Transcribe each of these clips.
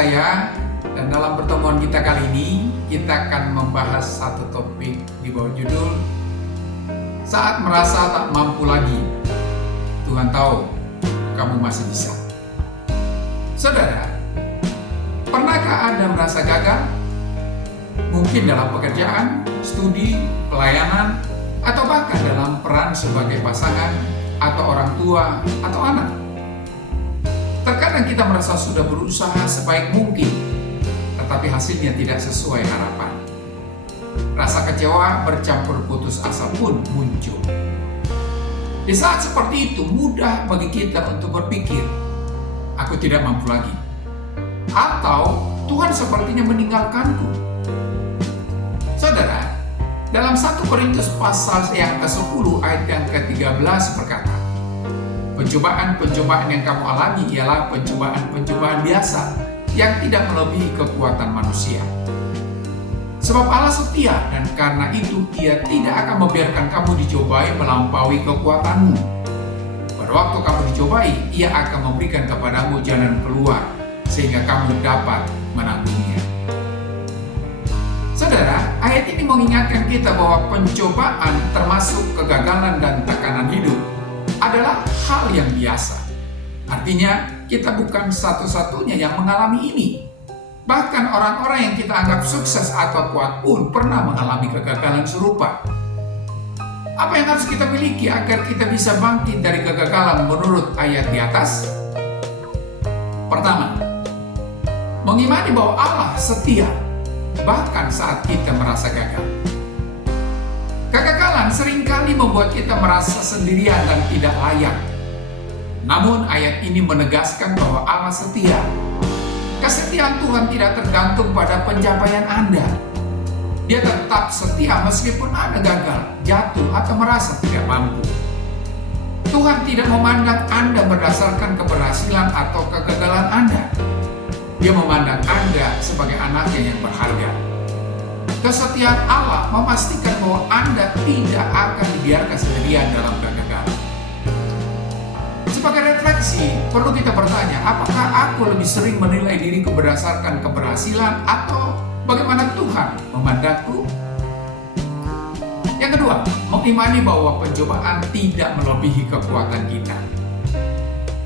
saya, dan dalam pertemuan kita kali ini kita akan membahas satu topik di bawah judul Saat Merasa Tak Mampu Lagi, Tuhan Tahu Kamu Masih Bisa. Saudara, pernahkah Anda merasa gagal? Mungkin dalam pekerjaan, studi, pelayanan, atau bahkan dalam peran sebagai pasangan, atau orang tua, atau anak. Terkadang kita merasa sudah berusaha sebaik mungkin, tetapi hasilnya tidak sesuai harapan. Rasa kecewa bercampur putus asa pun muncul. Di saat seperti itu, mudah bagi kita untuk berpikir, aku tidak mampu lagi. Atau, Tuhan sepertinya meninggalkanku. Saudara, dalam 1 Korintus pasal yang ke-10 ayat yang ke-13 berkata, pencobaan-pencobaan yang kamu alami ialah pencobaan-pencobaan biasa yang tidak melebihi kekuatan manusia. Sebab Allah setia dan karena itu Ia tidak akan membiarkan kamu dicobai melampaui kekuatanmu. Pada waktu kamu dicobai, Ia akan memberikan kepadamu jalan keluar sehingga kamu dapat menanggungnya. Saudara, ayat ini mengingatkan kita bahwa pencobaan termasuk kegagalan dan tekanan hidup adalah hal yang biasa. Artinya, kita bukan satu-satunya yang mengalami ini. Bahkan orang-orang yang kita anggap sukses atau kuat pun pernah mengalami kegagalan serupa. Apa yang harus kita miliki agar kita bisa bangkit dari kegagalan menurut ayat di atas? Pertama, mengimani bahwa Allah setia bahkan saat kita merasa gagal. Kegagalan seringkali membuat kita merasa sendirian dan tidak layak. Namun ayat ini menegaskan bahwa Allah setia. Kesetiaan Tuhan tidak tergantung pada pencapaian Anda. Dia tetap setia meskipun Anda gagal, jatuh, atau merasa tidak mampu. Tuhan tidak memandang Anda berdasarkan keberhasilan atau kegagalan Anda. Dia memandang Anda sebagai anaknya yang berharga. Kesetiaan Allah memastikan bahwa Anda tidak akan dibiarkan sendirian dalam kegagalan. Sebagai refleksi, perlu kita bertanya, apakah aku lebih sering menilai diriku berdasarkan keberhasilan atau bagaimana Tuhan memandangku? Yang kedua, mengimani bahwa pencobaan tidak melebihi kekuatan kita.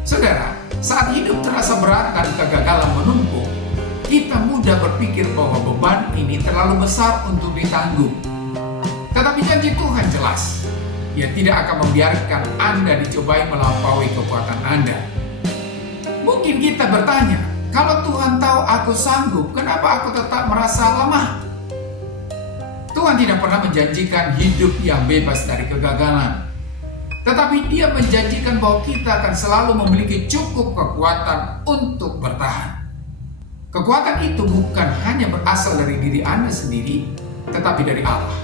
Saudara, saat hidup terasa berat dan kegagalan menumpuk, kita mudah berpikir bahwa beban ini terlalu besar untuk ditanggung. Tetapi janji Tuhan jelas. Ia tidak akan membiarkan Anda dicobai melampaui kekuatan Anda. Mungkin kita bertanya, kalau Tuhan tahu aku sanggup, kenapa aku tetap merasa lemah? Tuhan tidak pernah menjanjikan hidup yang bebas dari kegagalan. Tetapi Dia menjanjikan bahwa kita akan selalu memiliki cukup kekuatan untuk bertahan. Kekuatan itu bukan hanya berasal dari diri Anda sendiri, tetapi dari Allah.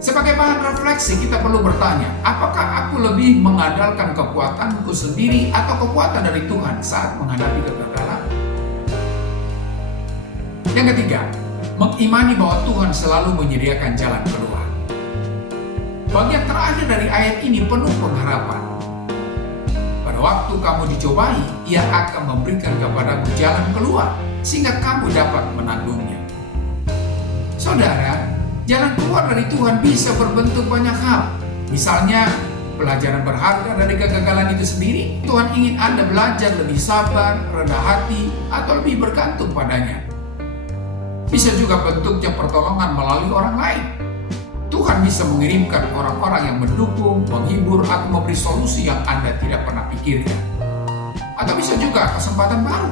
Sebagai bahan refleksi, kita perlu bertanya, apakah aku lebih mengandalkan kekuatanku sendiri atau kekuatan dari Tuhan saat menghadapi kegagalan? Yang ketiga, mengimani bahwa Tuhan selalu menyediakan jalan keluar. Bagian terakhir dari ayat ini penuh pengharapan. Pada waktu kamu dicobai, Ia akan memberikan kepadamu jalan keluar sehingga kamu dapat menanggungnya. Saudara, jalan keluar dari Tuhan bisa berbentuk banyak hal. Misalnya, pelajaran berharga dari kegagalan itu sendiri. Tuhan ingin Anda belajar lebih sabar, rendah hati, atau lebih bergantung padanya. Bisa juga bentuknya pertolongan melalui orang lain. Tuhan bisa mengirimkan orang-orang yang mendukung, menghibur, atau memberi solusi yang Anda tidak pernah pikirkan. Atau bisa juga kesempatan baru.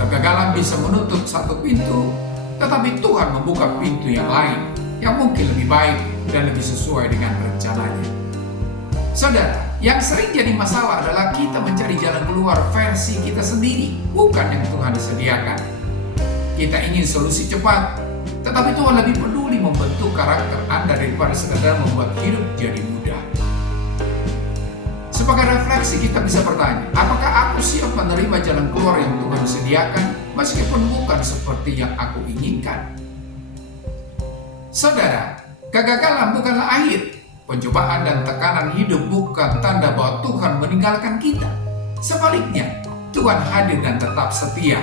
Kegagalan bisa menutup satu pintu, tetapi Tuhan membuka pintu yang lain, yang mungkin lebih baik dan lebih sesuai dengan rencananya. Saudara, yang sering jadi masalah adalah kita mencari jalan keluar versi kita sendiri, bukan yang Tuhan sediakan. Kita ingin solusi cepat, tetapi Tuhan lebih peduli membentuk karakter Anda daripada sekadar membuat hidup jadi mudah. Sebagai refleksi, kita bisa bertanya, apakah aku siap menerima jalan keluar yang Tuhan sediakan meskipun bukan seperti yang aku inginkan? Saudara, kegagalan bukanlah akhir. Pencobaan dan tekanan hidup bukan tanda bahwa Tuhan meninggalkan kita. Sebaliknya, Tuhan hadir dan tetap setia.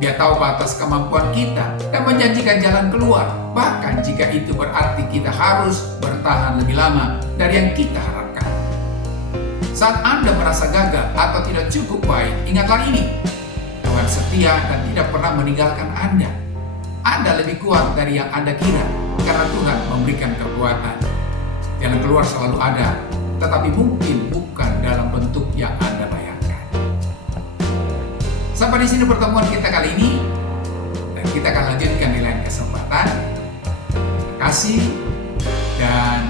Dia tahu batas kemampuan kita dan menjanjikan jalan keluar, bahkan jika itu berarti kita harus bertahan lebih lama dari yang kita harapkan. Saat Anda merasa gagal atau tidak cukup baik, ingatlah ini: Tuhan setia dan tidak pernah meninggalkan Anda. Anda lebih kuat dari yang Anda kira, karena Tuhan memberikan kekuatan. Jalan keluar selalu ada, tetapi mungkin bukan dalam bentuk yang Anda bayangkan. Sampai di sini pertemuan kita kali ini, dan kita akan lanjutkan di lain kesempatan. Terima kasih dan